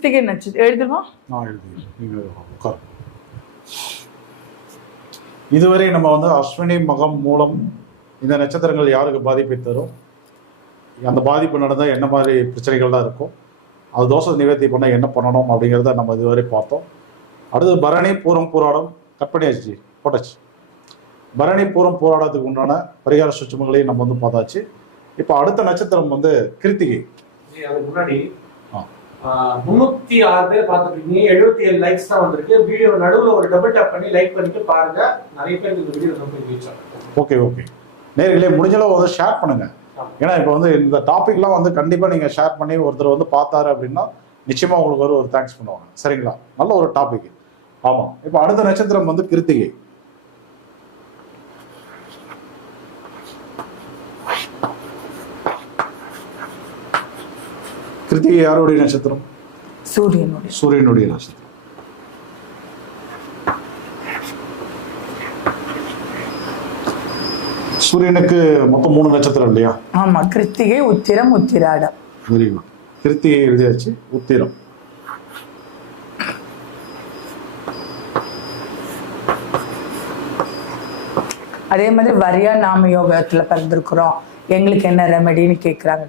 கிருத்திகை நட்சத்திரம் எழுதுமா? நான் எழுதி நீங்கள் உட்கார். இதுவரை நம்ம வந்து அஸ்வினி மகம் மூலம் இந்த நட்சத்திரங்கள் யாருக்கு பாதிப்பை தரும்? அந்த பாதிப்பு நடந்தால் என்ன மாதிரி பிரச்சனைகள்லாம் இருக்கும்? அது தோசை நிவர்த்தி பண்ண என்ன பண்ணணும் அப்படிங்கிறத நம்ம இதுவரை பார்த்தோம். அடுத்து பரணி பூரம் போராடம். கட் பண்ணியாச்சு. போட்டாச்சு. பரணி பூரம் போராடத்துக்கு உண்டான பரிகார சுற்றுமுகளையும் நம்ம வந்து பார்த்தாச்சு. இப்போ அடுத்த நட்சத்திரம் வந்து கிருத்திகை. அதுக்கு முன்னாடி முன்னூத்தி ஆறு பேர் பார்த்துருக்கீங்க. எழுபத்தி ஏழு லைக்ஸ் தான் வந்திருக்கு. வீடியோ நடுவுல ஒரு டபுள் டேப் பண்ணி லைக் பண்ணிட்டு பாருங்க. நிறைய பேருக்கு இந்த வீடியோ ரொம்ப ரீச் ஓகே ஓகே நேர்களே முடிஞ்சளவு வந்து ஷேர் பண்ணுங்க. ஏன்னா இப்போ வந்து இந்த டாபிக்லாம் வந்து கண்டிப்பாக நீங்கள் ஷேர் பண்ணி ஒருத்தர் வந்து பார்த்தாரு அப்படின்னா நிச்சயமாக உங்களுக்கு ஒரு ஒரு தேங்க்ஸ் பண்ணுவாங்க. சரிங்களா? நல்ல ஒரு டாபிக் ஆமாம் இப்போ அடுத்த நட்சத்திரம் வந்து கிருத்திகை. கிருத்திகை யாருடைய நட்சத்திரம்? சூரியனுடைய. சூரியனுடைய நட்சத்திரம். சூரியனுக்கு மொத்தம் மூணு நட்சத்திரம் இல்லையா? ஆமா கிருத்திகை உத்திரம் உத்திராடம். வெரி குட் கிருத்திகை எழுதியாச்சு உத்திரம். அதே மாதிரி வரியா நாம யோகத்துல பிறந்திருக்கிறோம். எங்களுக்கு என்ன ரெமெடின்னு கேக்குறாங்க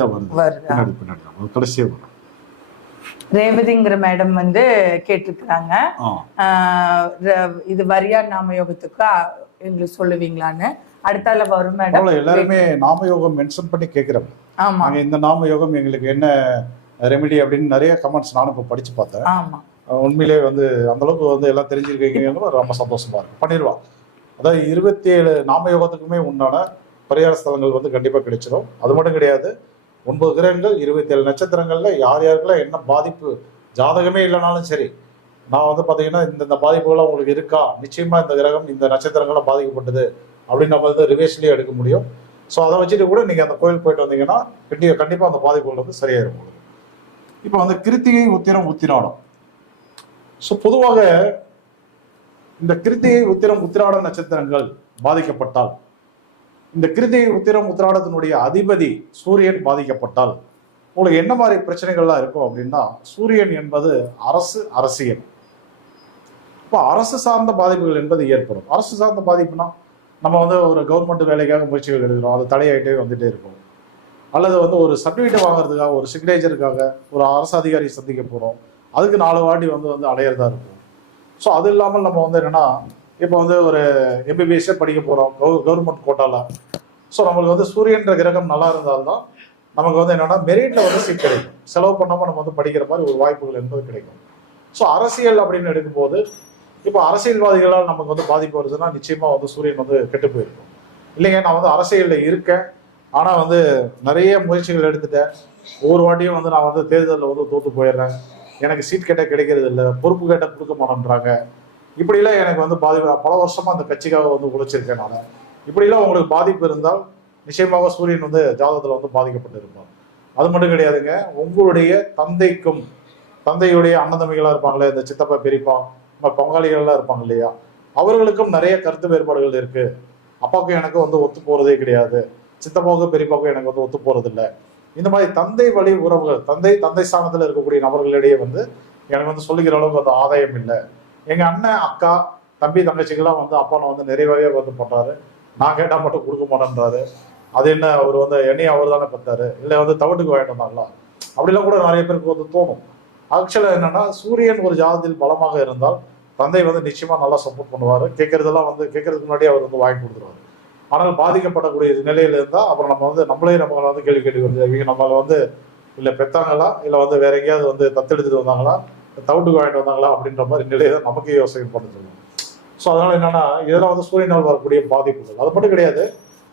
தான் வருது? ரேவதிங்கிற மேடம் வந்து கேட்டிருக்கிறாங்க. இது வரியா நாம யோகத்துக்கு? எங்களுக்கு சொல்லுவீங்களான்னு. அடுத்தால வரும் மேடம் எல்லாருமே நாம யோகம் மென்ஷன் பண்ணி கேட்குறாங்க ஆமா. இந்த நாம யோகம் எங்களுக்கு என்ன ரெமெடி அப்படின்னு நிறைய கமெண்ட்ஸ் நானும் இப்போ படிச்சு பார்த்தேன். ஆமா. உண்மையிலே வந்து அந்த அளவுக்கு வந்து எல்லாம் தெரிஞ்சிருக்கீங்க ரொம்ப சந்தோஷமா இருக்கும் பண்ணிடுவான் அதாவது இருபத்தி ஏழு நாம யோகத்துக்குமே உண்டான பரிகார ஸ்தலங்கள் வந்து கண்டிப்பாக கிடைச்சிடும் அது மட்டும் கிடையாது ஒன்பது கிரகங்கள் இருபத்தி ஏழு நட்சத்திரங்கள்ல யார் யாருக்கெல்லாம் என்ன பாதிப்பு ஜாதகமே இல்லைனாலும் சரி நான் வந்து பார்த்தீங்கன்னா இந்த இந்த பாதிப்புகள்லாம் உங்களுக்கு இருக்கா? நிச்சயமா இந்த கிரகம் இந்த நட்சத்திரங்கள்லாம் பாதிக்கப்பட்டது அப்படின்னு நம்ம வந்து ரிவேஷன்லேயே எடுக்க முடியும். ஸோ அதை வச்சுட்டு கூட நீங்கள் அந்த கோயில் போயிட்டு வந்தீங்கன்னா கண்டிப்பாக கண்டிப்பாக அந்த பாதிப்புகள் வந்து சரியாயிரும் இப்போ வந்து கிருத்திகை உத்திரம் உத்திராடம். ஸோ பொதுவாக இந்த கிருத்திகை உத்திரம் உத்திராட நட்சத்திரங்கள் பாதிக்கப்பட்டால் இந்த கிருத்திகை உத்திரம் உத்திராடத்தினுடைய அதிபதி சூரியன் பாதிக்கப்பட்டால் உங்களுக்கு என்ன மாதிரி பிரச்சனைகள்லாம் இருக்கும் அப்படின்னா சூரியன் என்பது அரசு அரசியல். இப்போ அரசு சார்ந்த பாதிப்புகள் என்பது ஏற்படும். அரசு சார்ந்த பாதிப்புனா நம்ம வந்து ஒரு கவர்மெண்ட் வேலைக்காக முயற்சிகள் எடுக்கிறோம் அது தடையாயிட்டே வந்துட்டே இருக்கும். அல்லது வந்து ஒரு சர்டிஃபிகேட் வாங்குறதுக்காக ஒரு சிக்னேச்சருக்காக ஒரு அரசு அதிகாரி சந்திக்க போகிறோம் அதுக்கு நாலு வாட்டி வந்து வந்து அடையிறதா இருக்கும். ஸோ அது இல்லாமல் நம்ம வந்து என்னென்னா இப்போ வந்து ஒரு எம்பிபிஎஸ்ஸே படிக்க போகிறோம் கவர்மெண்ட் கோட்டாவில் ஸோ நம்மளுக்கு வந்து சூரியன்ற கிரகம் நல்லா இருந்தால்தான் நமக்கு வந்து என்னென்னா மெரிட்டில் வந்து சீட் கிடைக்கும். செலவு பண்ணாமல் நம்ம வந்து படிக்கிற மாதிரி ஒரு வாய்ப்புகள் என்பது கிடைக்கும். ஸோ அரசியல் அப்படின்னு எடுக்கும்போது இப்போ அரசியல்வாதிகளால் நமக்கு வந்து பாதிப்பு வருதுன்னா நிச்சயமாக வந்து சூரியன் வந்து கெட்டு போயிருக்கும். இல்லைங்க நான் வந்து அரசியலில் இருக்கேன். ஆனால் வந்து நிறைய முயற்சிகள் எடுத்துட்டேன். ஒவ்வொரு வாட்டியும் வந்து நான் வந்து தேர்தலில் வந்து தோற்று போயிடுறேன். எனக்கு சீட் கேட்டால் கிடைக்கிறது இல்லை பொறுப்பு கேட்டால் கொடுக்க மாட்டேன்றாங்க. இப்படிலாம் எனக்கு வந்து பாதிப்பு பல வருஷமாக அந்த கட்சிக்காக வந்து உழைச்சிருக்கேன் நான் இப்படிலாம் உங்களுக்கு பாதிப்பு இருந்தால் நிச்சயமாக சூரியன் வந்து ஜாதகத்தில் வந்து பாதிக்கப்பட்டு இருப்பார் அது மட்டும் கிடையாதுங்க உங்களுடைய தந்தைக்கும் தந்தையுடைய அண்ணன் இருப்பாங்களே இந்த சித்தப்பா பெரியப்பா நம்ம பங்காளிகள்லாம் இருப்பாங்க இல்லையா? அவர்களுக்கும் நிறைய கருத்து வேறுபாடுகள் இருக்குது அப்பாவுக்கும் எனக்கு வந்து ஒத்து போகிறதே கிடையாது. சித்தப்பாவுக்கும் பெரியப்பாவுக்கும் எனக்கு வந்து ஒத்து போகிறதில்ல இந்த மாதிரி தந்தை வழி உறவுகள் தந்தை தந்தை ஸ்தானத்தில் இருக்கக்கூடிய நபர்களிடையே வந்து எனக்கு வந்து சொல்லிக்கிற அளவுக்கு அந்த ஆதாயம் இல்லை. எங்கள் அண்ணன் அக்கா தம்பி தங்கச்சிக்கெல்லாம் வந்து அப்பா வந்து நிறைவாகவே வந்து பண்ணுறாரு நான் கேட்டால் மட்டும் கொடுக்க மாட்டேன்றாரு. அது என்ன அவர் வந்து என்னையும் அவர் தானே பார்த்தாரு. இல்லை வந்து தவிட்டுக்கு வாங்கிட்டு வந்தாங்களா? அப்படிலாம் கூட நிறைய பேருக்கு வந்து தோணும். ஆக்சுவலாக என்னென்னா சூரியன் ஒரு ஜாதத்தில் பலமாக இருந்தால் தந்தை வந்து நிச்சயமாக நல்லா சப்போர்ட் பண்ணுவார். கேட்குறதெல்லாம் வந்து கேட்கறதுக்கு முன்னாடி அவர் வந்து வாங்கி கொடுத்துருவாரு. ஆனால் பாதிக்கப்படக்கூடிய நிலையில இருந்தால் அப்புறம் நம்ம வந்து நம்மளே நம்மளை வந்து கேள்வி கேட்டு இவங்க நம்மளை வந்து இல்லை பெத்தாங்களா? இல்லை வந்து வேற எங்கேயாவது வந்து தத்தெடுத்துட்டு வந்தாங்களா? தவிட்டுக்கு வாங்கிட்டு வந்தாங்களா? அப்படின்ற மாதிரி நிலையை தான் நமக்கே யோசனை பண்ண சொல்லுவோம் ஸோ அதனால என்னன்னா இதெல்லாம் வந்து சூரியனால் வரக்கூடிய பாதிப்புகள். அது மட்டும் கிடையாது.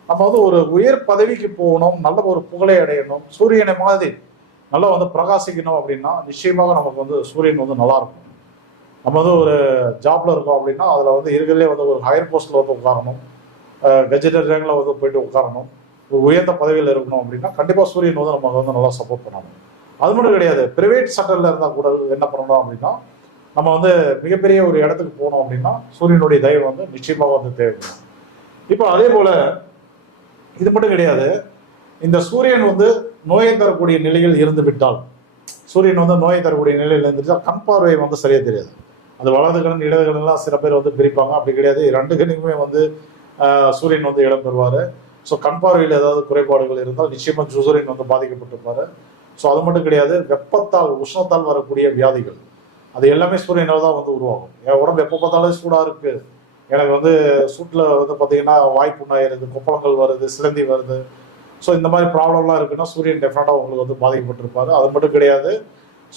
நம்ம வந்து ஒரு உயர் பதவிக்கு போகணும் நல்ல ஒரு புகழை அடையணும் சூரியனை மாதிரி நல்லா வந்து பிரகாசிக்கணும் அப்படின்னா நிச்சயமாக நமக்கு வந்து சூரியன் வந்து நல்லா இருக்கும். நம்ம வந்து ஒரு ஜாப்ல இருக்கோம் அப்படின்னா அதில் வந்து இருக்கிறதுலே வந்து ஒரு ஹையர் போஸ்ட்ல வந்து உட்காரணும். கஜெட்டர் வந்து போயிட்டு உட்காரணும். ஒரு உயர்ந்த பதவியில் இருக்கணும் அப்படின்னா கண்டிப்பாக சூரியன் வந்து நமக்கு வந்து நல்லா சப்போர்ட் பண்ணணும். அது மட்டும் கிடையாது பிரைவேட் செக்டரில் இருந்தால் கூட என்ன பண்ணணும் அப்படின்னா நம்ம வந்து மிகப்பெரிய ஒரு இடத்துக்கு போனோம் அப்படின்னா சூரியனுடைய தயவு வந்து நிச்சயமாக வந்து தேவைப்படும். இப்போ அதே போல் இது மட்டும் கிடையாது இந்த சூரியன் வந்து நோயை தரக்கூடிய நிலையில் இருந்து விட்டால் சூரியன் வந்து நோயை தரக்கூடிய நிலையில் இருந்துட்டால் கண் பார்வை வந்து சரியாக தெரியாது. அது வலது கடன் இடது கடன்லாம் சில பேர் வந்து பிரிப்பாங்க. அப்படி கிடையாது. ரெண்டு கண்ணுக்குமே வந்து சூரியன் வந்து இடம் பெறுவார். ஸோ கண் பார்வையில் ஏதாவது குறைபாடுகள் இருந்தால் நிச்சயமாக சூரியன் வந்து பாதிக்கப்பட்டிருப்பார். ஸோ அது மட்டும் கிடையாது வெப்பத்தால் உஷ்ணத்தால் வரக்கூடிய வியாதிகள். அது எல்லாமே சூரியனால் தான் வந்து உருவாகும். என் உடம்பு எப்போ பார்த்தாலும் சூடாக இருக்குது எனக்கு வந்து சூட்டில் வந்து பார்த்தீங்கன்னா வாய்ப்புண்ணாயிருது கொப்பளங்கள் வருது சிலந்தி வருது. ஸோ இந்த மாதிரி ப்ராப்ளம்லாம் இருக்குன்னா சூரியன் டெஃபினட்டாக உங்களுக்கு வந்து பாதிக்கப்பட்டிருப்பாரு. அது மட்டும் கிடையாது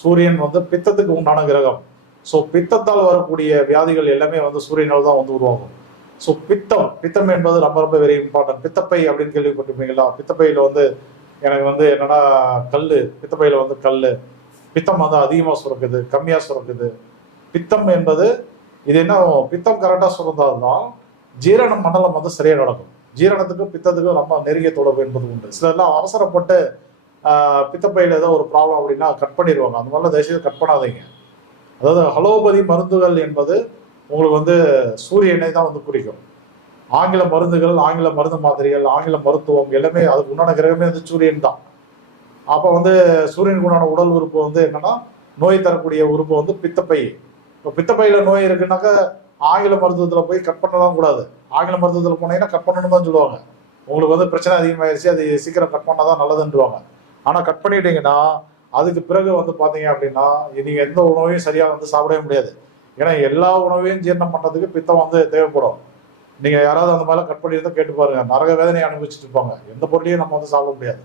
சூரியன் வந்து பித்தத்துக்கு உண்டான கிரகம். ஸோ பித்தத்தால் வரக்கூடிய வியாதிகள் எல்லாமே வந்து சூரியனால் தான் வந்து உருவாகும். ஸோ பித்தம் பித்தம் என்பது ரொம்ப ரொம்ப வெரி இம்பார்ட்டன்ட் பித்தப்பை அப்படின்னு கேள்விப்பட்டிருப்பீங்களா? பித்தப்பையில் வந்து எனக்கு வந்து என்னன்னா கல் பித்தப்பையில் வந்து கல் பித்தம் வந்து அதிகமாக சுரக்குது கம்மியாக சுரக்குது. பித்தம் என்பது இது என்ன பித்தம் கரெக்டாக சுரந்தால்தான் ஜீரண மண்டலம் வந்து சரியாக நடக்கும். ஜீரணத்துக்கும் பித்தத்துக்கும் ரொம்ப நெருங்கிய தொடர்பு என்பது உண்டு. சிலர்லாம் அவசரப்பட்டு பித்தப்பையில் ஏதோ ஒரு ப்ராப்ளம் அப்படின்னா கட் பண்ணிடுவாங்க அந்த மாதிரிலாம் தயவுசெய்து கட் பண்ணாதீங்க. அதாவது ஹலோபதி மருந்துகள் என்பது உங்களுக்கு வந்து சூரியனை தான் வந்து குறிக்கும் ஆங்கில மருந்துகள் ஆங்கில மருந்து மாத்திரைகள் ஆங்கில மருத்துவம் எல்லாமே அதுக்கு உண்டான கிரகமே வந்து சூரியன் தான். அப்போ வந்து சூரியனுக்கு உண்டான உடல் உறுப்பு வந்து என்னன்னா நோய் தரக்கூடிய உறுப்பு வந்து பித்தப்பை. இப்போ பித்தப்பையில நோய் இருக்குன்னாக்கா ஆங்கில மருத்துவத்தில் போய் கட் பண்ணலாம் கூடாது. ஆங்கில மருத்துவத்தில் போனீங்கன்னா கட் பண்ணணும் தான் சொல்லுவாங்க. உங்களுக்கு வந்து பிரச்சனை அதிகமாயிருச்சு அது சீக்கிரம் கட் பண்ணால் தான் நல்லதுன்றுவாங்க. ஆனால் கட் பண்ணிட்டீங்கன்னா அதுக்கு பிறகு வந்து பார்த்தீங்க அப்படின்னா நீங்கள் எந்த உணவையும் சரியாக வந்து சாப்பிடவே முடியாது. ஏன்னா எல்லா உணவையும் ஜீரணம் பண்ணுறதுக்கு பித்தம் வந்து தேவைப்படும். நீங்கள் யாராவது அந்த மாதிரிலாம் கட் பண்ணியிருந்தா கேட்டு பாருங்கள் நரக வேதனையை அனுபவிச்சுட்டு இருப்பாங்க. எந்த பொருளையும் நம்ம வந்து சாப்பிட முடியாது.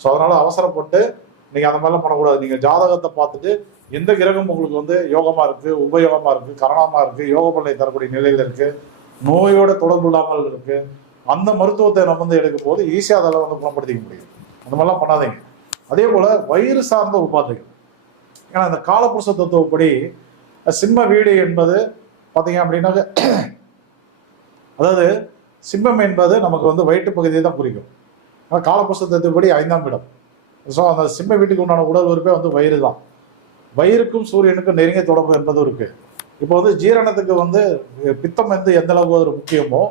ஸோ அதனால் அவசரப்பட்டு நீங்கள் அந்த மாதிரிலாம் பண்ணக்கூடாது. நீங்கள் ஜாதகத்தை பார்த்துட்டு எந்த கிரகம் உங்களுக்கு வந்து யோகமாக இருக்குது உபயோகமாக இருக்குது கரணமாக இருக்குது யோக பலனை தரக்கூடிய நிலையில் இருக்குது நோயோட தொடர்பு இல்லாமல் இருக்குது அந்த மருத்துவத்தை நம்ம வந்து எடுக்கும் போது ஈஸியாக அதெல்லாம் வந்து குணப்படுத்திக்க முடியும். அந்த மாதிரிலாம் பண்ணாதீங்க. அதே போல் வயிறு சார்ந்த உபாதைகள். ஏன்னா இந்த காலப்புருஷ தத்துவப்படி சிம்ம வீடு என்பது பார்த்தீங்க அப்படின்னாக்க அதாவது சிம்மம் என்பது நமக்கு வந்து வயிற்று பகுதியை தான் குறிக்கும். ஆனால் காலப்புருஷ ஐந்தாம் இடம். ஸோ அந்த சிம்ம வீட்டுக்கு உண்டான உடல் உறுப்பே வந்து வயிறு தான். வயிறுக்கும் சூரியனுக்கும் நெருங்கிய தொடர்பு என்பதும் இருக்குது இப்போ வந்து ஜீரணத்துக்கு வந்து பித்தம் வந்து எந்த அளவுக்கு ஒரு முக்கியமோ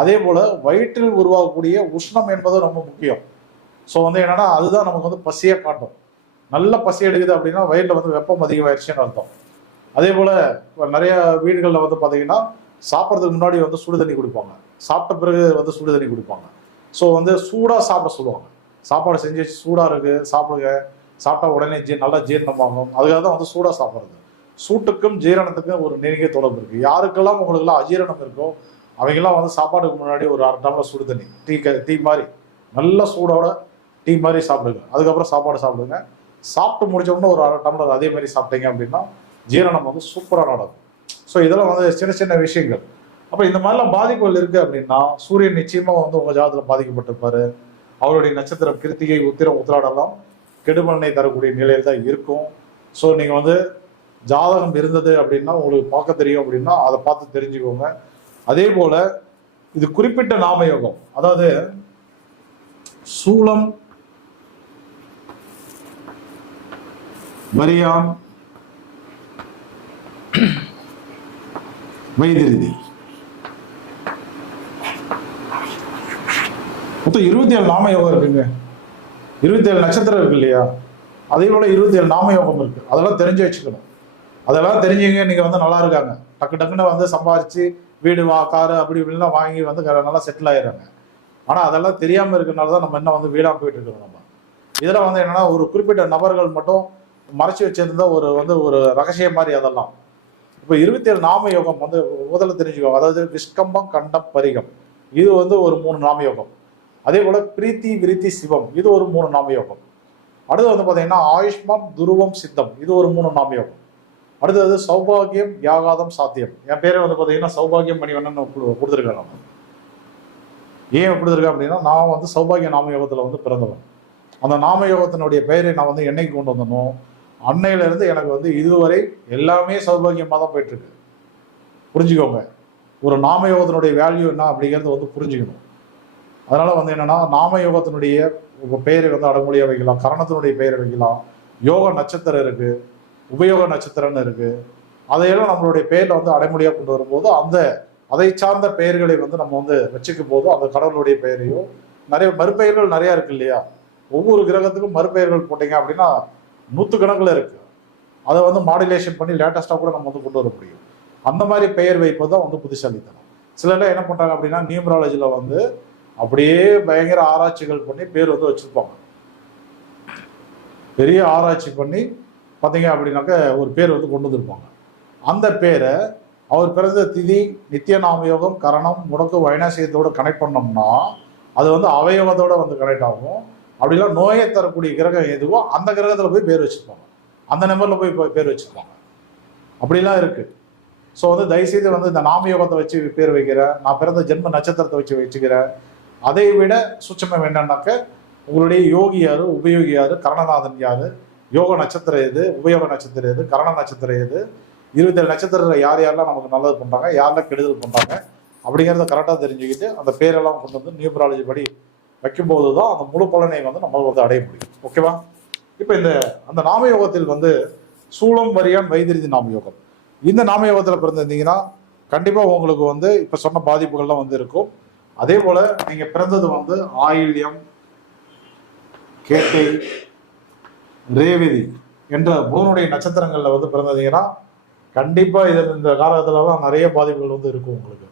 அதே போல் வயிற்றில் உருவாகக்கூடிய உஷ்ணம் என்பதும் ரொம்ப முக்கியம். ஸோ வந்து என்னென்னா அதுதான் நமக்கு வந்து பசியை காட்டும். நல்ல பசி எடுக்குது அப்படின்னா வயிறில் வந்து வெப்பம் அதிகமாயிருச்சுன்னு அர்த்தம். அதே போல் நிறைய வீடுகளில் வந்து பார்த்தீங்கன்னா சாப்பிட்றதுக்கு முன்னாடி வந்து சுடு தண்ணி கொடுப்பாங்க. சாப்பிட்ட பிறகு வந்து சுடு தண்ணி கொடுப்பாங்க. ஸோ வந்து சூடாக சாப்பிட சொல்லுவாங்க. சாப்பாடு செஞ்சு வச்சு சூடாக இருக்குது சாப்பிடுங்க. சாப்பிட்டா உடனே ஜீ நல்லா ஜீரணமாகும் அதுக்காக தான் வந்து சூடாக சாப்பிட்றது. சூட்டுக்கும் ஜீரணத்துக்கும் ஒரு நெருங்கிய தொடர்பு இருக்குது யாருக்கெல்லாம் உங்களுக்குலாம் அஜீரணம் இருக்கோ அவங்கெல்லாம் வந்து சாப்பாடுக்கு முன்னாடி ஒரு அரை டம்ளர் சுடு தண்ணி டீ க டீ மாதிரி. நல்ல சூடோட டீ மாதிரி சாப்பிடுங்க. அதுக்கப்புறம் சாப்பாடு சாப்பிடுங்க. சாப்பிட்டு முடிச்ச உடனே ஒரு அரை டம்ளர் அதே மாதிரி சாப்பிட்டீங்க அப்படின்னா ஜீரணம் வந்து சூப்பராக நடக்கும். ஸோ இதெல்லாம் வந்து சின்ன சின்ன விஷயங்கள். அப்போ இந்த மாதிரிலாம் பாதிப்புகள் இருக்குது அப்படின்னா சூரியன் நிச்சயமாக வந்து உங்கள் ஜாதத்தில் பாதிக்கப்பட்டிருப்பாரு. அவருடைய நட்சத்திரம் கிருத்திகை உத்திரம் உத்திராடெல்லாம் கெடுமலனை தரக்கூடிய நிலையில் தான் இருக்கும். ஸோ நீங்கள் வந்து ஜாதகம் இருந்தது அப்படின்னா உங்களுக்கு பார்க்க தெரியும் அப்படின்னா அதை பார்த்து தெரிஞ்சுக்கோங்க. அதே போல் இது குறிப்பிட்ட நாமயோகம். அதாவது சூலம் வரியான் வைத்திருதி. மொத்தம் இருபத்தி ஏழு நாம யோகம் இருக்குங்க. இருபத்தி ஏழு நட்சத்திரம் இருக்கு இல்லையா? அதே போல இருபத்தி ஏழு நாம யோகம் இருக்கு. அதெல்லாம் தெரிஞ்சு வச்சுக்கணும். அதெல்லாம் தெரிஞ்சவங்க நீங்க வந்து நல்லா இருக்காங்க. டக்கு டக்குன்னு வந்து சம்பாதிச்சு வீடு வா காரு அப்படி இப்படிலாம் வாங்கி வந்து நல்லா செட்டில் ஆயிடுறாங்க. ஆனா அதெல்லாம் தெரியாம இருக்கனால தான் நம்ம என்ன வந்து வீடா போயிட்டு இருக்கோம் நம்ம. இதெல்லாம் வந்து என்னன்னா ஒரு குறிப்பிட்ட நபர்கள் மட்டும் மறைச்சு வச்சிருந்த ஒரு வந்து ஒரு ரகசியம் மாதிரி அதெல்லாம். இப்போ இருபத்தி ஏழு நாம யோகம் வந்து முதல்ல தெரிஞ்சுக்கோங்க. அதாவது விஷ்கம்பம் கண்டம் பரிகம். இது வந்து ஒரு மூணு நாம யோகம் அதே போல பிரீத்தி விருத்தி சிவம். இது ஒரு மூணு நாம யோகம் அடுத்து வந்து பார்த்தீங்கன்னா ஆயுஷ்மான் துருவம் சித்தம். இது ஒரு மூணு நாம யோகம் அடுத்தது சௌபாகியம் யாகாதம் சாத்தியம். என் பேரே வந்து பார்த்தீங்கன்னா சௌபாகியம் மணிவண்ணன் கொடுத்துருக்கேன் நம்ம ஏன் கொடுத்துருக்கேன் அப்படின்னா நான் வந்து சௌபாகிய நாம யோகத்தில் வந்து பிறந்தவன். அந்த நாம யோகத்தினுடைய பெயரை நான் வந்து என்னைக்கு கொண்டு வந்தனோ அன்னையிலேருந்து எனக்கு வந்து இதுவரை எல்லாமே சௌபாகியமாக தான் போயிட்டு இருக்கு புரிஞ்சுக்கோங்க. ஒரு நாம யோகத்தினுடைய வேல்யூ என்ன அப்படிங்கிறத வந்து புரிஞ்சுக்கணும். அதனால் வந்து என்னென்னா நாம யோகத்தினுடைய பெயரை வந்து அடமொழியாக வைக்கலாம். கரணத்தினுடைய பெயரை வைக்கலாம். யோக நட்சத்திரம் இருக்குது உபயோக நட்சத்திரம்னு இருக்குது அதையெல்லாம் நம்மளுடைய பெயரில் வந்து அடைமொழியாக கொண்டு வரும்போது அந்த அதை சார்ந்த பெயர்களை வந்து நம்ம வந்து வச்சுக்கும் போது அந்த கடவுளுடைய பெயரையோ நிறைய மறுபெயர்கள் நிறையா இருக்கு இல்லையா? ஒவ்வொரு கிரகத்துக்கும் மறுபெயர்கள் போட்டீங்க அப்படின்னா நூற்றுக்கணக்கில் இருக்குது அதை வந்து மாடுலேஷன் பண்ணி லேட்டஸ்ட்டாக கூட நம்ம வந்து கொண்டு வர முடியும். அந்த மாதிரி பெயர் வைப்பது தான் வந்து புத்திசாலித்தனம். சிலர்லாம் என்ன பண்ணுறாங்க அப்படின்னா நியூமராலஜியில் வந்து அப்படியே பயங்கர ஆராய்ச்சிகள் பண்ணி பேர் வந்து வச்சுருப்பாங்க. பெரிய ஆராய்ச்சி பண்ணி பார்த்தீங்க அப்படின்னாக்க ஒரு பேர் வந்து கொண்டு வந்திருப்பாங்க. அந்த பேரை அவர் பிறந்த திதி நித்திய நாமயோகம் கரணம் முடக்கு வைனாசியத்தோட கனெக்ட் பண்ணோம்னா அது வந்து அவயவத்தோடு வந்து கனெக்ட் ஆகும். அப்படிலாம் நோயை தரக்கூடிய கிரகம் எதுவோ அந்த கிரகத்தில் போய் பேர் வச்சுருப்பாங்க. அந்த நம்பரில் போய் போய் பேர் வச்சுருப்பாங்க. அப்படிலாம் இருக்குது ஸோ வந்து தயவுசெய்து வந்து இந்த நாமயோகத்தை வச்சு பேர் வைக்கிறேன் நான் பிறந்த ஜென்ம நட்சத்திரத்தை வச்சு வச்சுக்கிறேன் அதை விட சுட்சமம் என்னன்னாக்க உங்களுடைய யோகி யாரு உபயோகி யாரு கரணநாதன் யாரு யோக நட்சத்திரம் எது உபயோக நட்சத்திரம் எது கரண நட்சத்திரம் எது இருபத்தேழு நட்சத்திரத்தில் யார் யாரெல்லாம் நமக்கு நல்லது பண்ணுறாங்க யாரெல்லாம் கெடுதல் பண்ணுறாங்க அப்படிங்கிறத கரெக்டாக தெரிஞ்சுக்கிட்டு அந்த பேரெல்லாம் கொண்டு வந்து நியூமராலஜி படி வைக்கும்போது தான் அந்த முழு பலனை வந்து நம்ம வந்து அடைய முடியும். ஓகேவா இப்போ இந்த அந்த நாமயோகத்தில் வந்து சூளம் வரியான் வைத்திருதி நாமயோகம். இந்த நாமயோகத்தில் பிறந்திருந்தீங்கன்னா கண்டிப்பாக உங்களுக்கு வந்து இப்போ சொன்ன பாதிப்புகள்லாம் வந்து இருக்கும். அதே போல் நீங்கள் பிறந்தது வந்து ஆயில்யம் கேட்டை ரேவதி என்ற புதனுடைய நட்சத்திரங்களில் வந்து பிறந்ததீங்கன்னா கண்டிப்பாக இது இந்த காலகட்டத்திலலாம் நிறைய பாதிப்புகள் வந்து இருக்கும் உங்களுக்கு.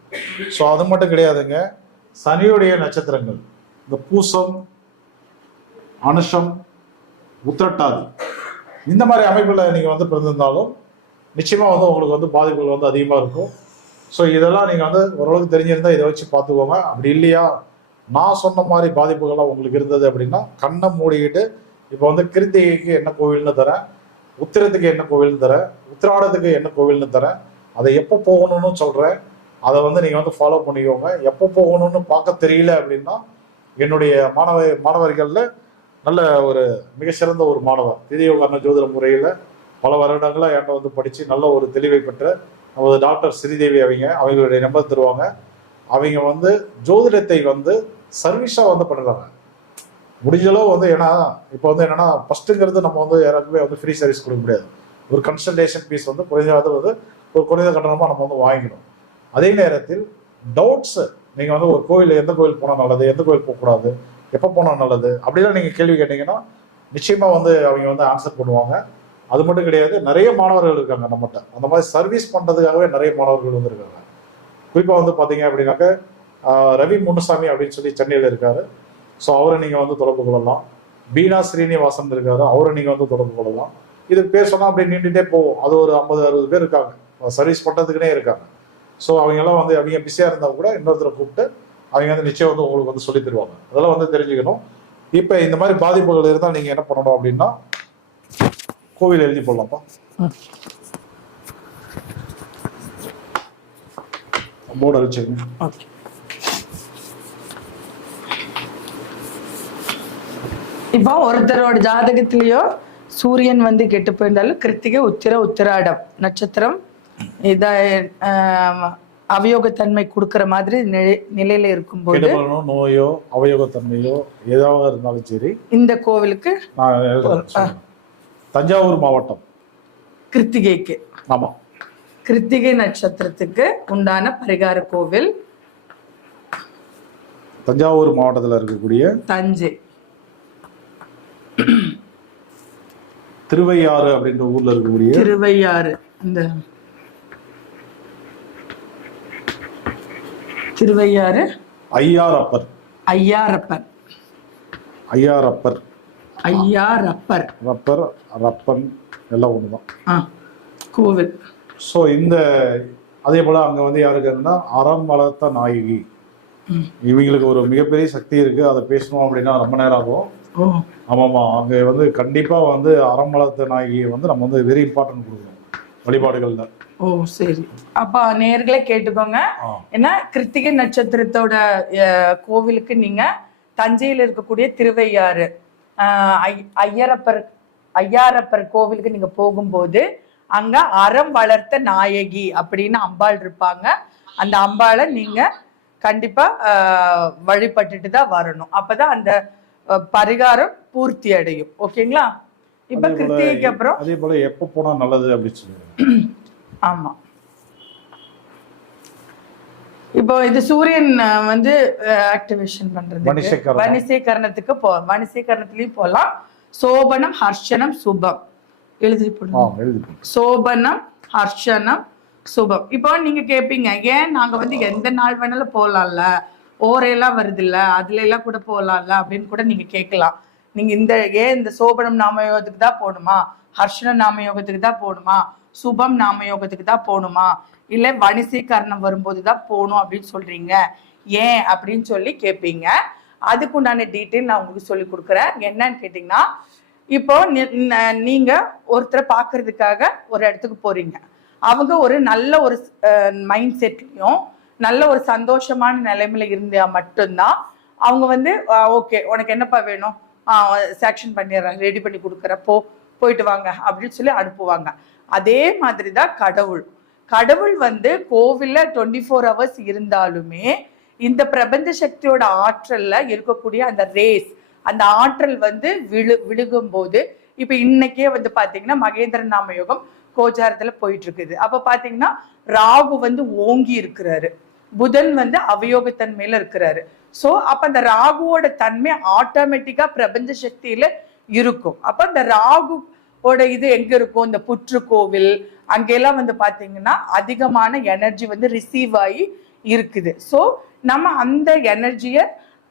ஸோ அது மட்டும் கிடையாதுங்க. சனியுடைய நட்சத்திரங்கள். இந்த பூசம் அனுஷம் உத்திரட்டாதி. இந்த மாதிரி அமைப்பில் நீங்கள் வந்து பிறந்திருந்தாலும் நிச்சயமாக வந்து உங்களுக்கு வந்து பாதிப்புகள் வந்து அதிகமாக இருக்கும். ஸோ இதெல்லாம் நீங்கள் வந்து ஓரளவுக்கு தெரிஞ்சிருந்தா இதை வச்சு பார்த்துக்கோங்க. அப்படி இல்லையா? நான் சொன்ன மாதிரி பாதிப்புகள்லாம் உங்களுக்கு இருந்தது அப்படின்னா கண்ணை மூடிக்கிட்டு இப்போ வந்து கிருத்திகைக்கு என்ன கோவில்னு தரேன் உத்திரத்துக்கு என்ன கோவில்னு தரேன் உத்திராடத்துக்கு என்ன கோவில்னு தரேன் அதை எப்போ போகணும்னு சொல்கிறேன் அதை வந்து நீங்கள் வந்து ஃபாலோ பண்ணிக்கோங்க. எப்போ போகணும்னு பார்க்க தெரியல அப்படின்னா என்னுடைய மாணவ மாணவர்களில் நல்ல ஒரு மிகச்சிறந்த ஒரு மாணவர். திதியோகர்ண ஜோதிட முறையில் பல வருடங்களாக என்கிட்ட வந்து படித்து நல்ல ஒரு தெளிவை பெற்ற நமது டாக்டர் ஸ்ரீதேவி அவங்க. அவங்களுடைய நம்பர் தருவாங்க. அவங்க வந்து ஜோதிடத்தை வந்து சர்வீஸாக வந்து பண்ணுறாங்க முடிஞ்ச அளவு வந்து ஏன்னா இப்போ வந்து என்னன்னா ஃபர்ஸ்ட்டுங்கிறது நம்ம வந்து யாருக்குமே வந்து ஃப்ரீ சர்வீஸ் கொடுக்க முடியாது. ஒரு கன்சல்டேஷன் ஃபீஸ் வந்து குறைஞ்சது வந்து ஒரு குறைந்த கட்டணமாக நம்ம வந்து வாங்கிக்கணும். அதே நேரத்தில் டவுட்ஸ் நீங்கள் வந்து ஒரு கோயில் எந்த கோவில் போனால் நல்லது எந்த கோவில் போகக்கூடாது எப்போ போனால் நல்லது? அப்படிலாம் நீங்கள் கேள்வி கேட்டீங்கன்னா நிச்சயமாக வந்து அவங்க வந்து ஆன்சர் பண்ணுவாங்க. அது மட்டும் கிடையாது நிறைய மாணவர்கள் இருக்காங்க நம்மகிட்ட. அந்த மாதிரி சர்வீஸ் பண்ணுறதுக்காகவே நிறைய மாணவர்கள் வந்து இருக்காங்க குறிப்பாக வந்து பார்த்தீங்க அப்படின்னாக்க ரவி முனுசாமி அப்படின்னு சொல்லி சென்னையில் இருக்காரு. ஸோ அவரை நீங்கள் வந்து தொடர்பு கொள்ளலாம். பீனா ஸ்ரீனிவாசன் இருக்காரு அவரை நீங்கள் வந்து தொடர்பு கொள்ளலாம். இது பேர் சொன்னால் அப்படியே நீண்டுட்டே போகும். அது ஒரு ஐம்பது அறுபது பேர் இருக்காங்க. சர்வீஸ் பண்ணுறதுக்குனே இருக்காங்க. ஸோ அவங்கெல்லாம் வந்து அவங்க பிஸியாக இருந்தால் கூட இன்னொருத்தரை கூப்பிட்டு அவங்க வந்து நிச்சயம் வந்து உங்களுக்கு வந்து சொல்லி தருவாங்க. அதெல்லாம் வந்து தெரிஞ்சுக்கணும். இப்போ இந்த மாதிரி பாதிப்புகள் இருந்தால் நீங்கள் என்ன பண்ணணும் அப்படின்னா கோவில் எழுதி போடலாம்ப்பா. போர்டு வச்சுக்கோங்க ஓகே. இப்போ ஒருத்தரோட ஜாதகத்திலயோ சூரியன் வந்து கெட்டு போயிருந்தாலும் கிருத்திகை உத்திர உத்திராடம் நட்சத்திரம் இத அவயோகத்தன்மை கொடுக்கிற மாதிரி நிலை- நிலையில இருக்கும்போது நோயோ அவயோகத்தன்மையோ ஏதாவது இருந்தாலும் சரி இந்த கோவிலுக்கு. தஞ்சாவூர் மாவட்டம். கிருத்திகைக்கு. ஆமாம் கிருத்திகை நட்சத்திரத்துக்கு உண்டான பரிகார கோவில். தஞ்சாவூர் மாவட்டத்தில் இருக்கக்கூடிய தஞ்சை. திருவையாறு அப்படின்ற ஊர்ல இருக்கக்கூடிய திருவையாறு. இந்த திருவையாறு? ஐயாரப்பர். ஐயாரப்பர். ஐயாரப்பர். ஐயாரப்பர். ரப்பர் ரப்பன் எல்லாம் ஒன்று தான் ஆ கோவில். ஸோ இந்த அதே போல் அங்கே வந்து யார் இருக்காங்கன்னா அறம் வளர்த்த நாயகி. இவங்களுக்கு ஒரு மிகப்பெரிய சக்தி இருக்கு. அதை பேசணும் அப்படின்னா ரொம்ப நேரம் ஆகும். ஆமாம்மா அங்கே வந்து கண்டிப்பாக வந்து அறம் வளர்த்த நாயகியை வந்து நம்ம வந்து வெரி இம்பார்ட்டன்ட் கொடுக்கணும். வழிபாடுகள்ல. ஓ சரி. அப்ப நேர்களே கேட்டுக்கோங்க. ஏன்னா கிருத்திகை நட்சத்திரத்தோட கோவிலுக்கு நீங்க தஞ்சையில் இருக்கக்கூடிய திருவையாறு ஐயரப்பர் ஐயாரப்பர் கோவிலுக்கு நீங்க போகும்போது அங்க அறம் வளர்த்த நாயகி அப்படின்னு அம்பாள் இருப்பாங்க. அந்த அம்பாளை நீங்க கண்டிப்பா வழிபட்டுட்டு தான் வரணும். அப்பதான் அந்த பரிகாரம் பூர்த்தி அடையும். ஓகேங்களா? இப்ப கிருத்திகைக்கு அப்புறம் அதே போல எப்போ போனால் நல்லது அப்படின்னு ஆமா. இப்போ இது சூரியன் வந்து ஆக்டிவேஷன் பண்றது வணிசீகரணம். வணிசீகரணத்துக்கு போ வணிசீகரணத்துலயும் போகலாம் சோபனம் ஹர்ஷனம் சுபம். எழுதி போடுங்க. சோபனம் ஹர்ஷனம் சுபம். இப்போ நீங்க கேட்பீங்க ஏன் நாங்க வந்து எந்த நாள் வேணாலும் போகலாம்ல ஓரையெல்லாம் வருது இல்ல அதுல எல்லாம் கூட போகலாம்ல அப்படின்னு கூட நீங்க கேட்கலாம் நீங்க இந்த ஏன் இந்த சோபனம் நாமயோகத்துக்கு தான் போகணுமா ஹர்ஷன நாமயோகத்துக்கு தான் போகணுமா சுபம் நாமயோகத்துக்கு தான் போகணுமா? இல்ல வணிசீகரணம் வரும்போது தான் போகணும் அப்படின்னு சொல்றீங்க. ஏன்? அப்படின்னு சொல்லி கேட்பீங்க அதுக்குண்டான டீட்டெயில் நான் உங்களுக்கு சொல்லி கொடுக்குறேன். என்னன்னு கேட்டிங்கன்னா இப்போ நீங்க ஒருத்தரை பார்க்கறதுக்காக ஒரு இடத்துக்கு போறீங்க. அவங்க ஒரு நல்ல ஒரு மைண்ட் செட்லையும் நல்ல ஒரு சந்தோஷமான நிலைமையில இருந்தா மட்டும்தான் அவங்க வந்து ஓகே உனக்கு என்னப்பா வேணும்? செக்ஷன் பண்ணிடுறேன் ரெடி பண்ணி கொடுக்குறேன் போ போயிட்டு வாங்க அப்படின்னு சொல்லி அனுப்புவாங்க. அதே மாதிரி தான் கடவுள். கடவுள் வந்து கோவில்ல டுவெண்ட்டி ஃபோர் ஹவர்ஸ் இருந்தாலுமே இந்த பிரபஞ்ச சக்தியோட ஆற்றல்ல இருக்கக்கூடிய அந்த ரேஸ் அந்த ஆற்றல் வந்து விழு விழுகும் போது இப்ப இன்னைக்கே வந்து பாத்தீங்கன்னா மகேந்திரன் நாம யோகம் கோச்சாரத்தில் போயிட்டு இருக்குது அப்போ பார்த்தீங்கன்னா ராகு வந்து ஓங்கி இருக்கிறாரு. புதன் வந்து அவயோகத்தன்மையில இருக்கிறாரு. சோ அப்போ அந்த ராகுவோட தன்மை ஆட்டோமேட்டிக்கா பிரபஞ்ச சக்தியில இருக்கும். அப்போ அந்த ஓட இது எங்க இருக்கும்? இந்த புற்றுக்கோவில் அங்கெல்லாம் வந்து பாத்தீங்கன்னா அதிகமான எனர்ஜி வந்து ரிசீவ் ஆகி இருக்குது. ஸோ நம்ம அந்த எனர்ஜியை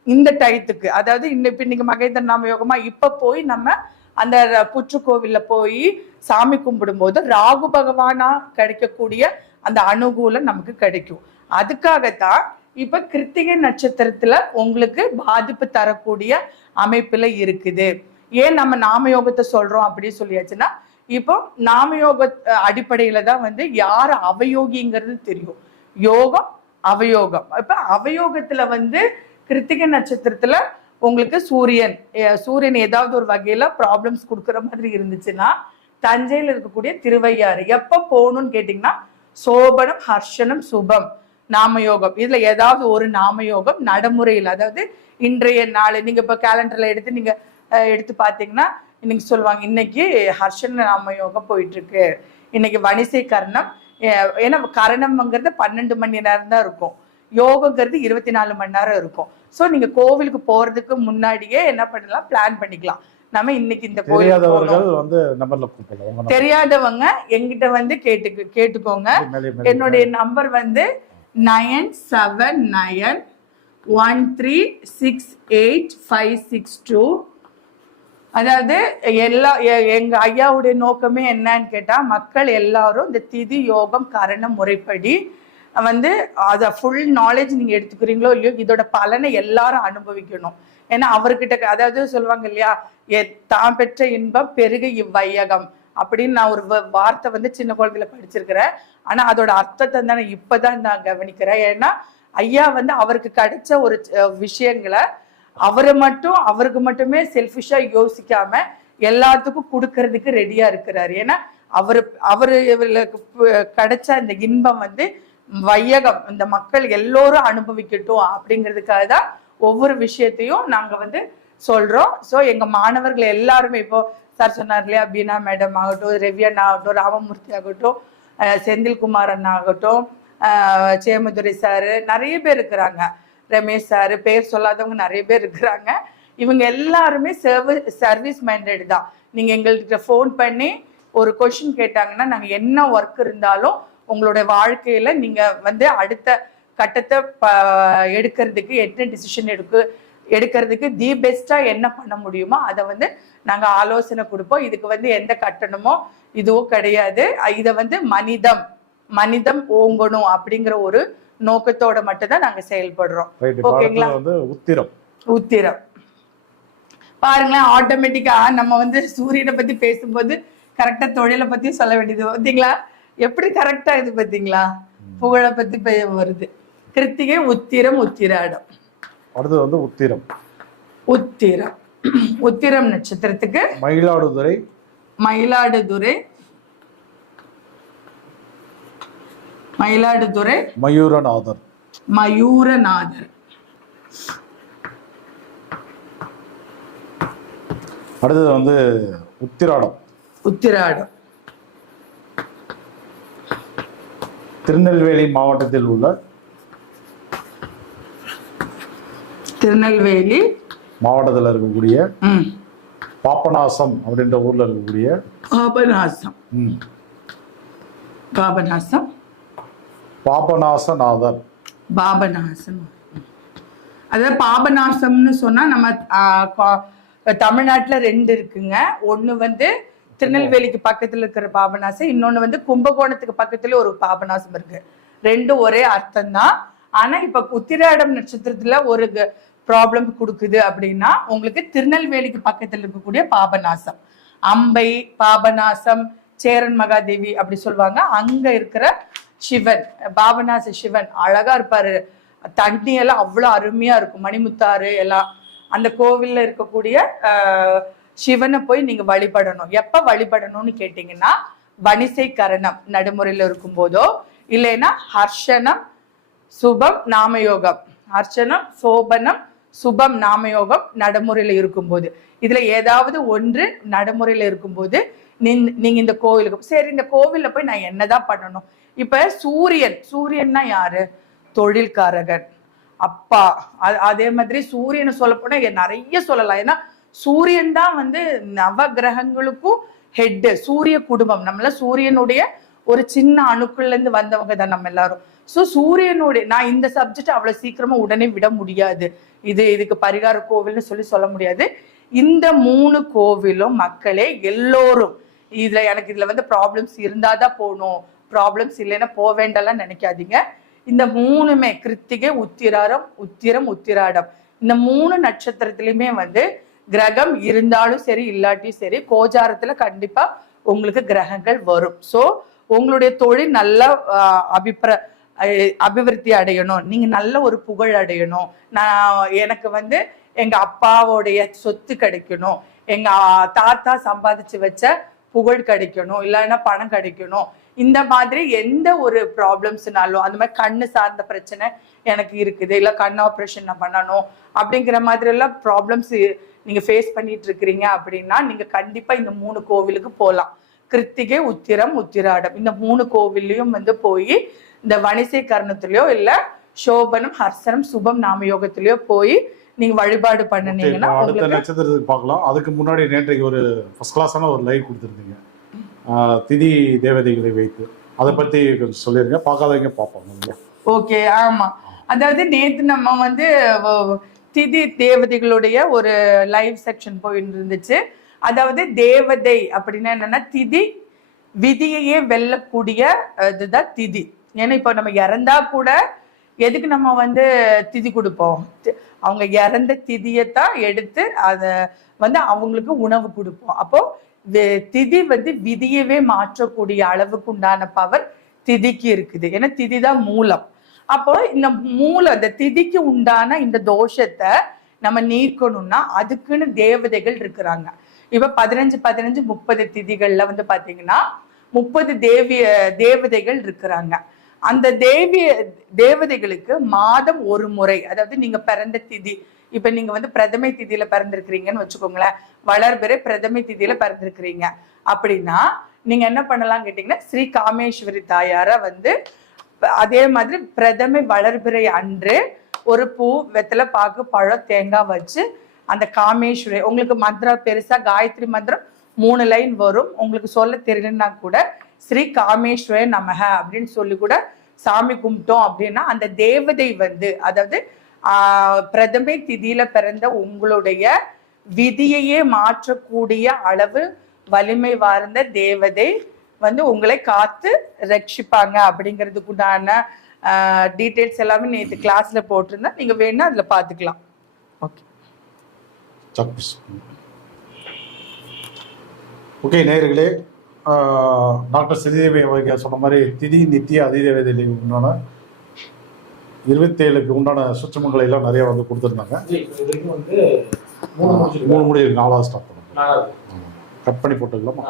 இந்த டயத்துக்கு அதாவது இன்னும் இன்னைக்கு மகேந்திர நாம யோகமா இப்ப போய் நம்ம அந்த புற்றுக்கோவில்ல போய் சாமி கும்பிடும்போது ராகு பகவானா கிடைக்கக்கூடிய அந்த அனுகூலம் நமக்கு கிடைக்கும். அதுக்காகத்தான் இப்ப கிருத்திகை நட்சத்திரத்துல உங்களுக்கு பாதிப்பு தரக்கூடிய அமைப்புல இருக்குது. ஏன் நம்ம நாமயோகத்தை சொல்றோம் அப்படின்னு சொல்லியாச்சுன்னா இப்போ நாமயோக அடிப்படையில தான் வந்து யார் அவயோகிங்கிறது தெரியும். யோகம் அவயோகம். இப்ப அவயோகத்துல வந்து கிருத்திகை நட்சத்திரத்துல உங்களுக்கு சூரியன் சூரியன் ஏதாவது ஒரு வகையில ப்ராப்ளம்ஸ் கொடுக்குற மாதிரி இருந்துச்சுன்னா தஞ்சையில் இருக்கக்கூடிய திருவையாறு எப்ப போகணும்னு கேட்டிங்கன்னா சோபனம் ஹர்ஷனம் சுபம் நாமயோகம். இதுல ஏதாவது ஒரு நாமயோகம் நடைமுறையில் அதாவது இன்றைய நாள் நீங்க இப்ப கேலண்டர்ல எடுத்து நீங்க எடுத்து பார்த்தீங்கன்னா இன்னைக்கு சொல்லுவாங்க இன்னைக்கு ஹர்ஷன நாமயோகம் போயிட்டு இருக்கு இன்னைக்கு வணிசை கர்ணம். ஏன்னா கரணம்ங்கிறது பன்னெண்டு மணி நேரம் தான் இருக்கும். யோகங்கிறது இருபத்தி நாலு மணி நேரம் இருக்கும். ஸோ நீங்க கோவிலுக்கு போறதுக்கு முன்னாடியே என்ன பண்ணலாம்? பிளான் பண்ணிக்கலாம். நம்ம இன்னைக்கு இந்த கோயில். தெரியாதவங்க எங்கிட்ட வந்து கேட்டுக்கு கேட்டுக்கோங்க. என்னுடைய நம்பர் வந்து nine seven nine one three six eight five six two. அதாவது எல்லா எ- எங்க ஐயாவுடைய நோக்கமே என்னன்னு கேட்டா மக்கள் எல்லாரும் இந்த திதி யோகம் கரண முறைப்படி வந்து அதை ஃபுல் நாலேஜ் நீங்க எடுத்துக்கிறீங்களோ இல்லையோ இதோட பலனை எல்லாரும் அனுபவிக்கணும். ஏன்னா அவர்கிட்ட அதாவது சொல்லுவாங்க இல்லையா தான் பெற்ற இன்பம் பெருக இவ்வையகம். அப்படின்னு நான் ஒரு வ- வார்த்தை வந்து சின்ன குழந்தையில படிச்சிருக்கிறேன். ஆனா அதோட அர்த்தத்தை தான் நான் இப்பதான் நான் கவனிக்கிறேன். ஏன்னா ஐயா வந்து அவருக்கு கிடைச்ச ஒரு விஷயங்களை அவரை மட்டும் அவருக்கு மட்டுமே செல்ஃபிஷா யோசிக்காம எல்லாத்துக்கும் கொடுக்கறதுக்கு ரெடியா இருக்கிறாரு. ஏன்னா அவரு அவரு இவர்களுக்கு கிடைச்ச அந்த இன்பம் வந்து வையகம். இந்த மக்கள் எல்லோரும் அனுபவிக்கட்டும் அப்படிங்கிறதுக்காக தான் ஒவ்வொரு விஷயத்தையும் நாங்க வந்து சொல்றோம். ஸோ எங்க மாணவர்கள் எல்லாருமே இப்போ சார் சொன்னார் இல்லையா பீனா மேடம் ஆகட்டும் ரெவ்யன் ஆகட்டும் ராமமூர்த்தி ஆகட்டும் செந்தில்குமார் அண்ணா ஆகட்டும் சேமதுரை சார் நிறைய பேர் இருக்கிறாங்க. ரமேஷ் சார் பேர் சொல்லாதவங்க நிறைய பேர் இருக்கிறாங்க. இவங்க எல்லாருமே சர்வீஸ் சர்வீஸ் மைண்டட் தான். நீங்கள் எங்கள்கிட்ட ஃபோன் பண்ணி ஒரு கொஷின் கேட்டாங்கன்னா நாங்கள் என்ன ஒர்க் இருந்தாலும் உங்களோட வாழ்க்கையில் நீங்கள் வந்து அடுத்த கட்டத்தை ப- எடுக்கிறதுக்கு என்ன டிசிஷன் எடுக்கு எடுக்கிறதுக்கு தி பெஸ்ட்டாக என்ன பண்ண முடியுமோ அதை வந்து நாங்கள் ஆலோசனை கொடுப்போம். இதுக்கு வந்து எந்த கட்டணமோ இதுவும் கிடையாது. இதை வந்து மனிதம். மனிதம் ஓங்கணும் அப்படிங்கிற ஒரு நோக்கத்தோட மட்டும் தான் நாங்க செயல்படுறோம். ஓகேங்களா? உத்திரம். உத்திரம். பாருங்களேன் ஆட்டோமேட்டிக்கா நம்ம வந்து சூரியனை பத்தி பேசும்போது கரெக்டா தொழிலை பத்தி சொல்ல வேண்டியது. பாத்தீங்களா எப்படி கரெக்டா இது பாத்தீங்களா புகழை பத்தி வருது. கிருத்திகை உத்திரம் உத்திராடம். அடுத்தது வந்து உத்திரம். உத்திரம். உத்திரம் நட்சத்திரத்துக்கு மயிலாடுதுறை. மயிலாடுதுறை மயிலாடுதுறை மயூரநாதர். மயூரநாதர். அடுத்தது வந்து உத்திராடம். உத்திராடம். திருநெல்வேலி மாவட்டத்தில் உள்ள திருநெல்வேலி. மாவட்டத்தில் இருக்கக்கூடிய ம். பாப்பநாசம் அப்படின்ற ஊர்ல இருக்கக்கூடிய பாபநாசம். பாபநாசம். பாபநாசநாதர். பாபநாசம். அதாவது பாபநாசம்னு சொன்னா நம்ம தமிழ்நாட்டுல ரெண்டு இருக்குங்க. ஒண்ணு வந்து திருநெல்வேலிக்கு பக்கத்துல இருக்கிற பாபநாசம் இன்னொன்னு வந்து கும்பகோணத்துக்கு பக்கத்துல ஒரு பாபநாசம் இருக்கு. ரெண்டும் ஒரே அர்த்தம் தான் ஆனா இப்ப உத்திராடம் நட்சத்திரத்துல ஒரு ப்ராப்ளம் கொடுக்குது அப்படின்னா உங்களுக்கு திருநெல்வேலிக்கு பக்கத்துல இருக்கக்கூடிய பாபநாசம். அம்பை பாபநாசம் சேரன் மகாதேவி அப்படி சொல்லுவாங்க. அங்க இருக்கிற சிவன் பாபநாச சிவன் அழகா இருப்பாரு. தண்ணி எல்லாம் அவ்வளவு அருமையா இருக்கும். மணிமுத்தாறு எல்லாம். அந்த கோவில்ல இருக்கக்கூடிய சிவனை போய் நீங்க வழிபடணும். எப்ப வழிபடணும்னு கேட்டீங்கன்னா வணிசை கரணம் நடுமுறையில இருக்கும் போதோ இல்லைன்னா ஹர்ஷனம் சுபம் நாமயோகம். அர்ச்சனம் சோபனம் சுபம் நாமயோகம் நடைமுறையில இருக்கும்போது. இதுல ஏதாவது ஒன்று நடைமுறையில இருக்கும்போது நீ- நீங்க இந்த கோவிலுக்கு சரி இந்த கோவில்ல போய் நான் என்னதான் பண்ணணும்? இப்ப சூரியன் சூரியன்னா யாரு? தொழில்காரகன். அப்பா. அதே மாதிரி சூரியனை சொல்ல போனா நிறைய சொல்லலாம். ஏன்னா சூரியன் தான் வந்து நவ கிரகங்களுக்கும் ஹெட் சூரிய குடும்பம். நம்மள சூரியனுடைய ஒரு சின்ன அணுக்குள்ள இருந்து வந்தவங்க தான் நம்ம எல்லாரும். ஸோ சூரியனுடைய நான் இந்த சப்ஜெக்ட் அவ்வளவு சீக்கிரமா உடனே விட முடியாது. இது இதுக்கு பரிகார கோவில்னு சொல்லி சொல்ல முடியாது. இந்த மூணு கோவிலும் மக்களே எல்லோரும் இதுல எனக்கு இதுல வந்து ப்ராப்ளம்ஸ் இருந்தாதான் போகணும் ப்ராப்ளம்ஸ் இல்லைன்னா போக வேண்டாம்லாம் நினைக்காதீங்க. இந்த மூணுமே கிருத்திகை உத்திராரம் உத்திரம் உத்திராடம். இந்த மூணு நட்சத்திரத்திலையுமே வந்து கிரகம் இருந்தாலும் சரி இல்லாட்டியும் சரி கோஜாரத்துல கண்டிப்பா உங்களுக்கு கிரகங்கள் வரும். ஸோ உங்களுடைய தொழில் நல்ல அபிப்ர அபிவிருத்தி அடையணும். நீங்க நல்ல ஒரு புகழ் அடையணும். நான் எனக்கு வந்து எங்க அப்பாவோடைய சொத்து கிடைக்கணும். எங்க தாத்தா சம்பாதிச்சு வச்ச புகழ் கிடைக்கணும். இல்லைன்னா பணம் கிடைக்கணும். இந்த மாதிரி எந்த ஒரு ப்ராப்ளம்ஸ்னாலும் அந்த மாதிரி கண்ணு சார்ந்த பிரச்சனை எனக்கு இருக்குது. இல்லை கண் ஆப்ரேஷன் நான் பண்ணணும். அப்படிங்கிற மாதிரி எல்லாம் ப்ராப்ளம்ஸ் நீங்க ஃபேஸ் பண்ணிட்டு இருக்கிறீங்க அப்படின்னா நீங்க கண்டிப்பா இந்த மூணு கோவிலுக்கு போகலாம் கிருத்திகை உத்திரம் உத்திராடம். இந்த மூணு கோவில்லையும் வந்து போய் இந்த வணிசை கர்ணத்திலயோ இல்ல சோபனம் ஹர்சனம் சுபம் நாமயோகத்திலயோ போய் நீங்க வழிபாடு பண்ணுனீங்கன்னா அடுத்த நட்சத்திரத்துக்கு பார்க்கலாம். அதுக்கு முன்னாடி நேற்றைக்கு ஒரு ஃபர்ஸ்ட் கிளாஸான ஒரு லைவ் கொடுத்துருந்தீங்க. திதி தேவதைகளை வைத்து. அதை பத்தி கொஞ்சம் சொல்லிருங்க. பார்க்காதவங்க பார்ப்பாங்க ஓகே ஆமா. அதாவது நேத்து நம்ம வந்து திதி தேவதைகளுடைய ஒரு லைவ் செக்ஷன் போயிட்டு இருந்துச்சு அதாவது தேவதை அப்படின்னா என்னன்னா திதி விதியையே வெல்லக்கூடிய இதுதான் திதி. ஏன்னா இப்போ நம்ம இறந்தா கூட எதுக்கு நம்ம வந்து திதி கொடுப்போம்? அவங்க இறந்த திதியை தான் எடுத்து அதை வந்து அவங்களுக்கு உணவு கொடுப்போம். அப்போ திதி வந்து விதியவே மாற்றக்கூடிய அளவுக்கு உண்டான பவர் திதிக்கு இருக்குது. ஏன்னா திதி தான் மூலம். அப்போ இந்த மூலம் இந்த திதிக்கு உண்டான இந்த தோஷத்தை நம்ம நீக்கணும்னா அதுக்குன்னு தேவதைகள் இருக்கிறாங்க. இப்ப பதினஞ்சு பதினஞ்சு முப்பது திதிகள்ல வந்து பாத்தீங்கன்னா முப்பது தேவிய தேவதைகள் இருக்கிறாங்க. அந்த தேவிய தேவதைகளுக்கு மாதம் ஒரு முறை அதாவது நீங்க பிறந்த திதி இப்ப நீங்க வந்து பிரதமை திதியில பிறந்திருக்கிறீங்கன்னு வச்சுக்கோங்களேன். வளர்பிறை பிரதமை திதியில பிறந்திருக்கிறீங்க. அப்படின்னா நீங்க என்ன பண்ணலாம் கேட்டீங்கன்னா ஸ்ரீ காமேஸ்வரி தாயார வந்து அதே மாதிரி பிரதமை வளர்பிறை அன்று ஒரு பூ வெத்தலை பாக்கு பழம் தேங்காய் வச்சு அந்த காமேஸ்வரி உங்களுக்கு மந்திரம் பெருசா காயத்ரி மந்திரம் மூணு லைன் வரும். உங்களுக்கு சொல்ல தெரியலன்னா கூட ஸ்ரீ காமேஸ்வர நமக அப்படின்னு சொல்லி கூட சாமி கும்பிட்டோம் அப்படின்னா அந்த தேவதை வந்து அதாவது பிரதமை திதியில பிறந்த உங்களுடைய விதியையே மாற்றக்கூடிய அளவு வலிமை வார்ந்த தேவதை வந்து உங்களை காத்து ரட்சிப்பாங்க அப்படிங்கிறதுக்குண்டான டீட்டெயில்ஸ் எல்லாமே நேற்று கிளாஸ்ல போட்டிருந்தேன். நீங்க வேணா அதுல பாத்துக்கலாம். ஓகே ஓகே நேயர்களே டாக்டர் ஸ்ரீதேவி அவர்கள் சொன்ன மாதிரி திதி நித்திய அதிதேவதைகளுக்கு உண்டான இருபத்தேழுக்கு உண்டான சுற்றமங்களை எல்லாம் நிறைய வந்து கொடுத்துருந்தாங்க. மூணு முடி நாலாவது பண்ணுங்க நாலாவது. கட் பண்ணி போட்டுக்கலாமா.